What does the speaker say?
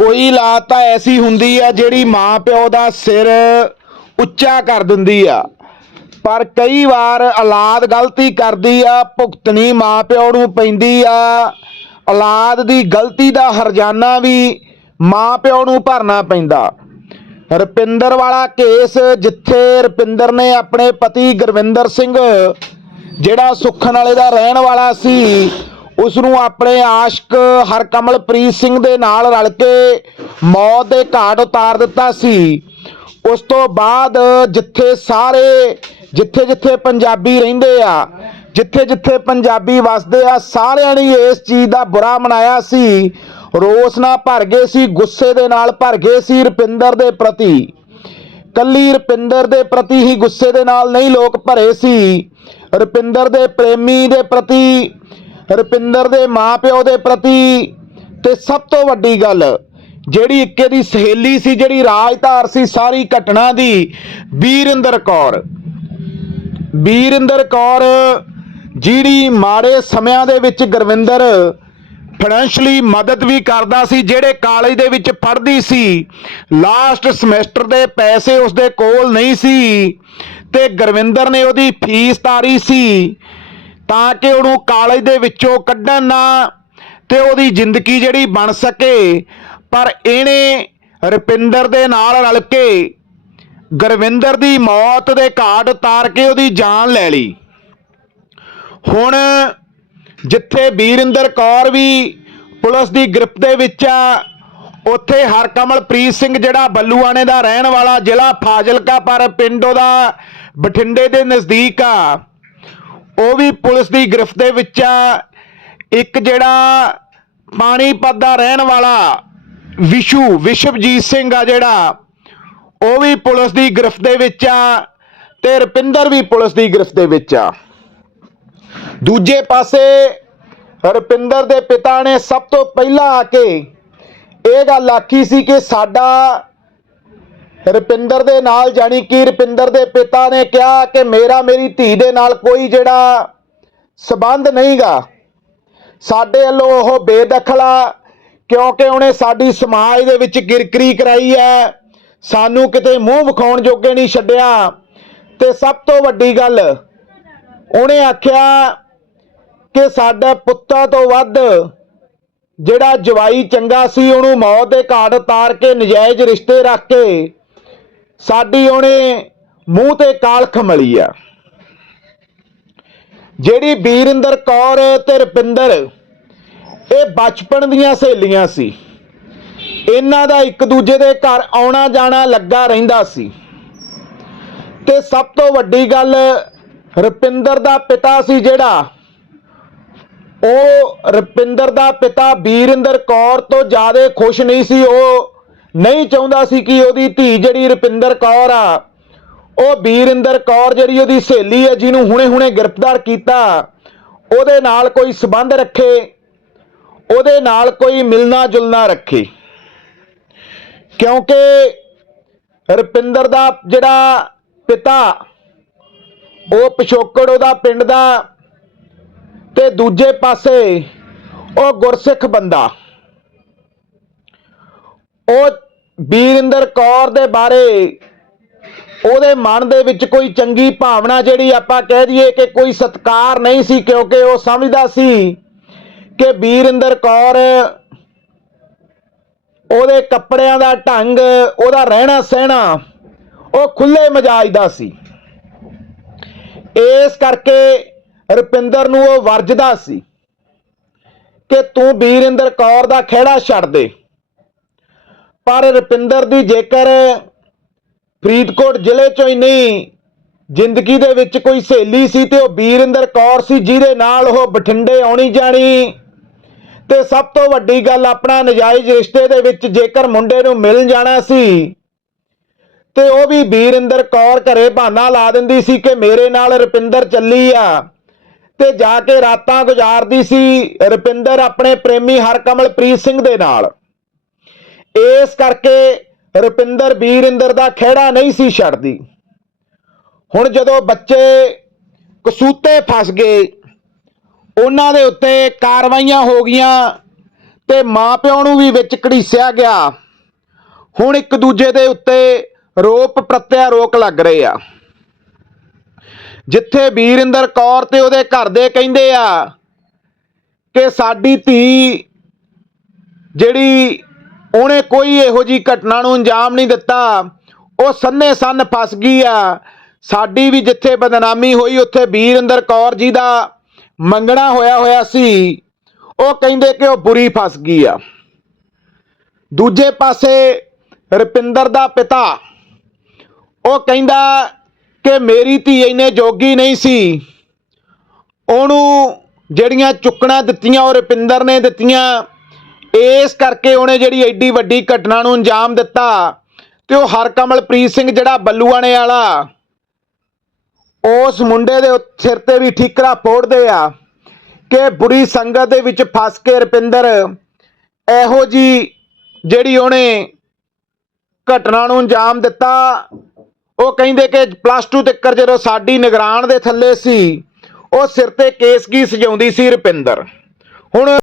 ਕੋਈ ਲਾਤ ਤਾਂ ਐਸੀ ਹੁੰਦੀ ਆ ਜਿਹੜੀ ਮਾਂ ਪਿਓ ਦਾ ਸਿਰ ਉੱਚਾ ਕਰ ਦਿੰਦੀ ਆ। ਪਰ ਕਈ ਵਾਰ ਔਲਾਦ ਗਲਤੀ ਕਰਦੀ ਆ, ਭੁਗਤਣੀ ਮਾਂ ਪਿਓ ਨੂੰ ਪੈਂਦੀ ਆ। ਔਲਾਦ ਦੀ ਗਲਤੀ ਦਾ ਹਰਜਾਨਾ ਵੀ ਮਾਂ ਪਿਓ ਨੂੰ ਭਰਨਾ ਪੈਂਦਾ। ਰੁਪਿੰਦਰ ਵਾਲਾ ਕੇਸ ਜਿੱਥੇ ਰੁਪਿੰਦਰ ਨੇ ਆਪਣੇ ਪਤੀ ਗੁਰਵਿੰਦਰ ਸਿੰਘ, ਜਿਹੜਾ ਸੁੱਖਣ ਵਾਲੇ ਦਾ ਰਹਿਣ ਵਾਲਾ ਸੀ ਉਸ ਨੂੰ ਆਪਣੇ ਆਸ਼ਕ ਹਰਕਮਲਪ੍ਰੀਤ ਸਿੰਘ ਦੇ ਨਾਲ ਰਲ ਕੇ ਮੌਤ ਦੇ ਘਾਟ ਉਤਾਰ ਦਿੱਤਾ ਸੀ। ਉਸ ਤੋਂ ਬਾਅਦ ਜਿੱਥੇ ਸਾਰੇ, ਜਿੱਥੇ ਜਿੱਥੇ ਪੰਜਾਬੀ ਰਹਿੰਦੇ ਆ, ਜਿੱਥੇ ਜਿੱਥੇ ਪੰਜਾਬੀ ਵਸਦੇ ਆ, ਸਾਰਿਆਂ ਨੇ ਇਸ ਚੀਜ਼ ਦਾ ਬੁਰਾ ਮਨਾਇਆ ਸੀ। ਰੋਸ ਨਾਲ ਭਰ ਗਏ ਸੀ, ਗੁੱਸੇ ਦੇ ਨਾਲ ਭਰ ਗਏ ਸੀ ਰੁਪਿੰਦਰ ਦੇ ਪ੍ਰਤੀ। ਕੱਲੀ ਰੁਪਿੰਦਰ ਦੇ ਪ੍ਰਤੀ ਹੀ ਗੁੱਸੇ ਦੇ ਨਾਲ ਨਹੀਂ ਲੋਕ ਭਰੇ ਸੀ। ਰੁਪਿੰਦਰ ਦੇ ਪ੍ਰੇਮੀ ਦੇ ਪ੍ਰਤੀ ਰੁਪਿੰਦਰ ਦੇ ਮਾਪਿਓ ਦੇ ਪ੍ਰਤੀ ਤੇ ਸਭ ਤੋਂ ਵੱਡੀ ਗੱਲ, ਜਿਹੜੀ ਇੱਕੇ ਦੀ ਸਹੇਲੀ ਸੀ, ਜਿਹੜੀ ਰਾਜਧਾਰ ਸੀ, ਸਾਰੀ ਘਟਨਾ ਦੀ ਵੀਰਿੰਦਰ ਕੌਰ। ਵੀਰਿੰਦਰ ਕੌਰ ਜਿਹੜੀ ਮਾੜੇ ਸਮਿਆਂ ਦੇ ਵਿੱਚ ਗੁਰਵਿੰਦਰ ਫਾਈਨੈਂਸ਼ਲੀ ਮਦਦ ਵੀ ਕਰਦਾ ਸੀ, ਜਿਹੜੇ ਕਾਲਜ ਦੇ ਵਿੱਚ ਪੜ੍ਹਦੀ ਸੀ ਲਾਸਟ ਸਮੈਸਟਰ ਦੇ ਪੈਸੇ ਉਸਦੇ ਕੋਲ ਨਹੀਂ ਸੀ, ਤੇ ਗੁਰਵਿੰਦਰ ਨੇ ਉਹਦੀ ਫੀਸ ਤਾਰੀ ਸੀ ਤਾਂ ਕਿ ਉਹਨੂੰ ਕਾਲਜ ਦੇ ਵਿੱਚੋਂ ਕੱਢਣ ਨਾ ਤੇ ਉਹਦੀ ਜ਼ਿੰਦਗੀ ਜਿਹੜੀ ਬਣ ਸਕੇ। ਪਰ ਇਹਨੇ ਰੁਪਿੰਦਰ ਦੇ ਨਾਲ ਰਲ ਕੇ ਗੁਰਵਿੰਦਰ ਦੀ ਮੌਤ ਦੇ ਘਾਟ ਉਤਾਰ ਕੇ ਉਹਦੀ ਜਾਨ ਲੈ ਲਈ। ਹੁਣ ਜਿੱਥੇ ਵੀਰਿੰਦਰ ਕੌਰ ਵੀ ਪੁਲਿਸ ਦੀ ਗ੍ਰਿਫਤ ਦੇ ਵਿੱਚ ਆ, ਉੱਥੇ ਹਰਕਮਲਪ੍ਰੀਤ ਸਿੰਘ ਜਿਹੜਾ ਬੱਲੂਆਣੇ ਦਾ ਰਹਿਣ ਵਾਲਾ ਜ਼ਿਲ੍ਹਾ ਫਾਜ਼ਿਲਕਾ ਪਰ ਪਿੰਡ ਉਹਦਾ ਬਠਿੰਡੇ ਦੇ ਨਜ਼ਦੀਕ ਆ। ਉਹ ਵੀ ਪੁਲਿਸ ਦੀ ਗ੍ਰਿਫਤ ਦੇ ਵਿੱਚ ਆ। ਇੱਕ ਜਿਹੜਾ ਪਾਣੀਪਤ ਦਾ ਰਹਿਣ ਵਾਲਾ ਵਿਸ਼ੂ, ਵਿਸ਼ਵਜੀਤ ਸਿੰਘ ਆ ਜਿਹੜਾ, ਉਹ ਵੀ ਪੁਲਿਸ ਦੀ ਗ੍ਰਿਫਤ ਦੇ ਵਿੱਚ ਆ ਤੇ ਰੁਪਿੰਦਰ ਵੀ ਪੁਲਿਸ ਦੀ ਗ੍ਰਿਫਤ ਦੇ ਵਿੱਚ ਆ। ਦੂਜੇ ਪਾਸੇ ਰੁਪਿੰਦਰ ਦੇ ਪਿਤਾ ਨੇ ਸਭ ਤੋਂ ਪਹਿਲਾਂ ਆ ਕੇ ਇਹ ਗੱਲ ਆਖੀ ਸੀ ਕਿ ਸਾਡਾ ਰੁਪਿੰਦਰ ਦੇ ਨਾਲ, ਜਾਣੀ ਕਿ ਰੁਪਿੰਦਰ ਦੇ ਪਿਤਾ ਨੇ ਕਿਹਾ ਕਿ ਮੇਰਾ, ਮੇਰੀ ਧੀ ਦੇ ਨਾਲ ਕੋਈ ਜਿਹੜਾ ਸਬੰਧ ਨਹੀਂਗਾ। ਸਾਡੇ ਵੱਲੋਂ ਉਹ ਬੇਦਖਲ ਆ, ਕਿਉਂਕਿ ਉਹਨੇ ਸਾਡੀ ਸਮਾਜ ਦੇ ਵਿੱਚ ਕਿਰਕਰੀ ਕਰਾਈ ਹੈ। ਸਾਨੂੰ ਕਿਤੇ ਮੂੰਹ ਵਿਖਾਉਣ ਜੋਗੇ ਨਹੀਂ ਛੱਡਿਆ। ਤੇ ਸਭ ਤੋਂ ਵੱਡੀ ਗੱਲ, ਉਹਨੇ ਆਖਿਆ ਕਿ ਸਾਡੇ ਪੁੱਤਾਂ ਤੋਂ ਵੱਧ ਜਿਹੜਾ ਜਵਾਈ ਚੰਗਾ ਸੀ, ਉਹਨੂੰ ਮੌਤ ਦੇ ਘਾਟ ਉਤਾਰ ਕੇ ਨਜਾਇਜ਼ ਰਿਸ਼ਤੇ ਰੱਖ ਕੇ ਸਾਡੀ ਉਹਨੇ ਮੂੰਹ ਤੇ ਕਾਲਖ ਮਲੀ ਆ। ਜਿਹੜੀ ਵੀਰਿੰਦਰ ਕੌਰ ਤੇ ਰੁਪਿੰਦਰ, ਇਹ ਬਚਪਨ ਦੀਆਂ ਸਹੇਲੀਆਂ ਸੀ। ਇਹਨਾਂ ਦਾ ਇੱਕ ਦੂਜੇ ਦੇ ਘਰ ਆਉਣਾ ਜਾਣਾ ਲੱਗਾ ਰਹਿੰਦਾ ਸੀ। ਤੇ ਸਭ ਤੋਂ ਵੱਡੀ ਗੱਲ ਰੁਪਿੰਦਰ ਦਾ ਪਿਤਾ ਸੀ ਜਿਹੜਾ। ਉਹ ਰੁਪਿੰਦਰ ਦਾ ਪਿਤਾ ਵੀਰਿੰਦਰ ਕੌਰ ਤੋਂ ਜ਼ਿਆਦਾ ਖੁਸ਼ ਨਹੀਂ ਸੀ, ਉਹ ਨਹੀਂ ਚਾਹੁੰਦਾ ਸੀ ਕਿ ਉਹਦੀ ਧੀ ਜਿਹੜੀ ਰੁਪਿੰਦਰ ਕੌਰ ਆ, ਉਹ ਬੀਰਿੰਦਰ ਕੌਰ ਜਿਹੜੀ ਉਹਦੀ ਸਹੇਲੀ ਹੈ ਜਿਹਨੂੰ ਹੁਣੇ-ਹੁਣੇ ਗ੍ਰਿਫਤਾਰ ਕੀਤਾ, ਉਹਦੇ ਨਾਲ ਕੋਈ ਸਬੰਧ ਰੱਖੇ, ਉਹਦੇ ਨਾਲ ਕੋਈ ਮਿਲਣਾ ਜੁਲਣਾ ਰੱਖੇ। ਕਿਉਂਕਿ ਰੁਪਿੰਦਰ ਦਾ ਜਿਹੜਾ ਪਿਤਾ, ਉਹ ਪਿਛੋਕੜ ਉਹਦਾ ਪਿੰਡ ਦਾ ਤੇ ਦੂਜੇ ਪਾਸੇ ਉਹ ਗੁਰਸਿੱਖ ਬੰਦਾ। ਉਹ ਬੀਰਿੰਦਰ ਕੌਰ ਦੇ ਬਾਰੇ, ਉਹਦੇ ਮਨ ਦੇ ਵਿੱਚ ਕੋਈ ਚੰਗੀ ਭਾਵਨਾ ਜਿਹੜੀ ਆਪਾਂ ਕਹਿ ਦਈਏ ਕਿ ਕੋਈ ਸਤਕਾਰ ਨਹੀਂ ਸੀ ਕਿਉਂਕਿ ਉਹ ਸਮਝਦਾ ਸੀ ਕਿ ਵੀਰਿੰਦਰ ਕੌਰ ਉਹਦੇ ਕੱਪੜਿਆਂ ਦਾ ਢੰਗ, ਉਹਦਾ ਰਹਿਣਾ ਸਹਿਣਾ, ਉਹ ਖੁੱਲੇ ਮਜਾਜ ਦਾ ਸੀ। ਇਸ ਕਰਕੇ ਰੁਪਿੰਦਰ ਨੂੰ ਉਹ ਵਰਜਦਾ ਸੀ ਕਿ ਤੂੰ ਵੀਰਿੰਦਰ ਕੌਰ ਦਾ ਖਿਹੜਾ ਛੱਡ ਦੇ। ਪਰ ਰੁਪਿੰਦਰ ਦੀ ਜੇਕਰ ਫਰੀਦਕੋਟ ਜ਼ਿਲ੍ਹੇ ਚੋਂ ਹੀ ਨਹੀਂ ਜ਼ਿੰਦਗੀ ਦੇ ਵਿੱਚ ਕੋਈ ਸਹੇਲੀ ਸੀ ਤੇ ਉਹ ਬੀਰਿੰਦਰ ਕੌਰ ਸੀ ਜਿਹਦੇ ਨਾਲ ਉਹ ਬਠਿੰਡੇ ਆਉਣੀ ਜਾਣੀ, ਤੇ ਸਭ ਤੋਂ ਵੱਡੀ ਗੱਲ ਆਪਣਾ ਨਜਾਇਜ਼ ਰਿਸ਼ਤੇ ਦੇ ਵਿੱਚ ਜੇਕਰ ਮੁੰਡੇ ਨੂੰ ਮਿਲ ਜਾਣਾ ਸੀ, ਤੇ ਉਹ ਵੀ ਵੀਰਿੰਦਰ ਕੌਰ ਘਰੇ ਬਹਾਨਾ ਲਾ ਦਿੰਦੀ ਸੀ ਕਿ ਮੇਰੇ ਨਾਲ ਰੁਪਿੰਦਰ ਚੱਲੀ ਆ, ਤੇ ਜਾ ਕੇ ਰਾਤਾਂ ਗੁਜ਼ਾਰਦੀ ਸੀ ਰੁਪਿੰਦਰ ਆਪਣੇ ਪ੍ਰੇਮੀ ਹਰਕਮਲਪ੍ਰੀਤ ਸਿੰਘ ਦੇ ਨਾਲ। ਇਸ ਕਰਕੇ ਰੁਪਿੰਦਰ ਵੀਰਿੰਦਰ ਦਾ ਖਿਹੜਾ ਨਹੀਂ ਸੀ ਛੱਡਦੀ। ਹੁਣ ਜਦੋਂ ਬੱਚੇ ਕਸੂਤੇ ਫਸ ਗਏ, ਉਹਨਾਂ ਦੇ ਉੱਤੇ ਕਾਰਵਾਈਆਂ ਹੋ ਗਈਆਂ ਤੇ ਮਾਪਿਆਂ ਨੂੰ ਵੀ ਵਿੱਚ ਘੜੀਸਿਆ ਗਿਆ, ਹੁਣ ਇੱਕ ਦੂਜੇ ਦੇ ਉੱਤੇ ਰੋਪ ਪ੍ਰਤਿਆਰੋਪ ਲੱਗ ਰਹੇ ਆ। ਜਿੱਥੇ ਵੀਰਿੰਦਰ ਕੌਰ ਤੇ ਉਹਦੇ ਘਰ ਦੇ ਕਹਿੰਦੇ ਆ ਕਿ ਸਾਡੀ ਧੀ ਜਿਹੜੀ ਉਹਨੇ ਕੋਈ ਇਹੋ ਜੀ ਘਟਨਾ ਨੂੰ ਅੰਜਾਮ ਨਹੀਂ ਦਿੱਤਾ। ਉਹ ਸੰਨੇ ਸੰਨ ਫਸ ਗਈ ਆ। ਸਾਡੀ ਵੀ ਜਿੱਥੇ ਬਦਨਾਮੀ ਹੋਈ, ਉੱਥੇ ਵੀਰਿੰਦਰ ਕੌਰ ਜੀ ਦਾ ਮੰਗਣਾ ਹੋਇਆ ਹੋਇਆ ਸੀ। ਉਹ ਕਹਿੰਦੇ ਕਿ ਉਹ ਬੁਰੀ ਫਸ ਗਈ ਆ। ਦੂਜੇ ਪਾਸੇ ਰਪਿੰਦਰ ਦਾ ਪਿਤਾ, ਉਹ ਕਹਿੰਦਾ ਕਿ ਮੇਰੀ ਧੀ ਇੰਨੇ ਜੋਗੀ ਨਹੀਂ ਸੀ। ਉਹਨੂੰ ਜਿਹੜੀਆਂ ਚੁੱਕਣਾ ਦਿੱਤੀਆਂ, ਉਹ ਰੁਪਿੰਦਰ ਨੇ ਦਿੱਤੀਆਂ। ਇਸ ਕਰਕੇ ਉਹਨੇ ਜਿਹੜੀ ਐਡੀ ਵੱਡੀ ਘਟਨਾ ਨੂੰ ਅੰਜਾਮ ਦਿੱਤਾ ਤੇ ਉਹ ਹਰਕਮਲਪ੍ਰੀਤ ਸਿੰਘ ਜਿਹੜਾ ਬੱਲੂਆਣੇ ਵਾਲਾ, ਉਸ ਮੁੰਡੇ ਦੇ ਸਿਰ ਤੇ ਵੀ ਠੀਕਰਾ ਫੋੜਦੇ ਆ ਕਿ ਬੁਰੀ ਸੰਗਤ ਦੇ ਵਿੱਚ ਫਸ ਕੇ ਰੁਪਿੰਦਰ ਇਹੋ ਜੀ ਜਿਹੜੀ ਉਹਨੇ ਘਟਨਾ ਨੂੰ ਅੰਜਾਮ ਦਿੱਤਾ, ਉਹ ਕਹਿੰਦੇ ਕਿ ਪਲੱਸ 2 ਤੱਕ ਜਦੋਂ ਸਾਡੀ ਨਿਗਰਾਨ ਦੇ ਥੱਲੇ ਸੀ, ਉਹ ਸਿਰ ਤੇ ਕੇਸ ਕੀ ਸਜਾਉਂਦੀ ਸੀ ਰੁਪਿੰਦਰ। ਹੁਣ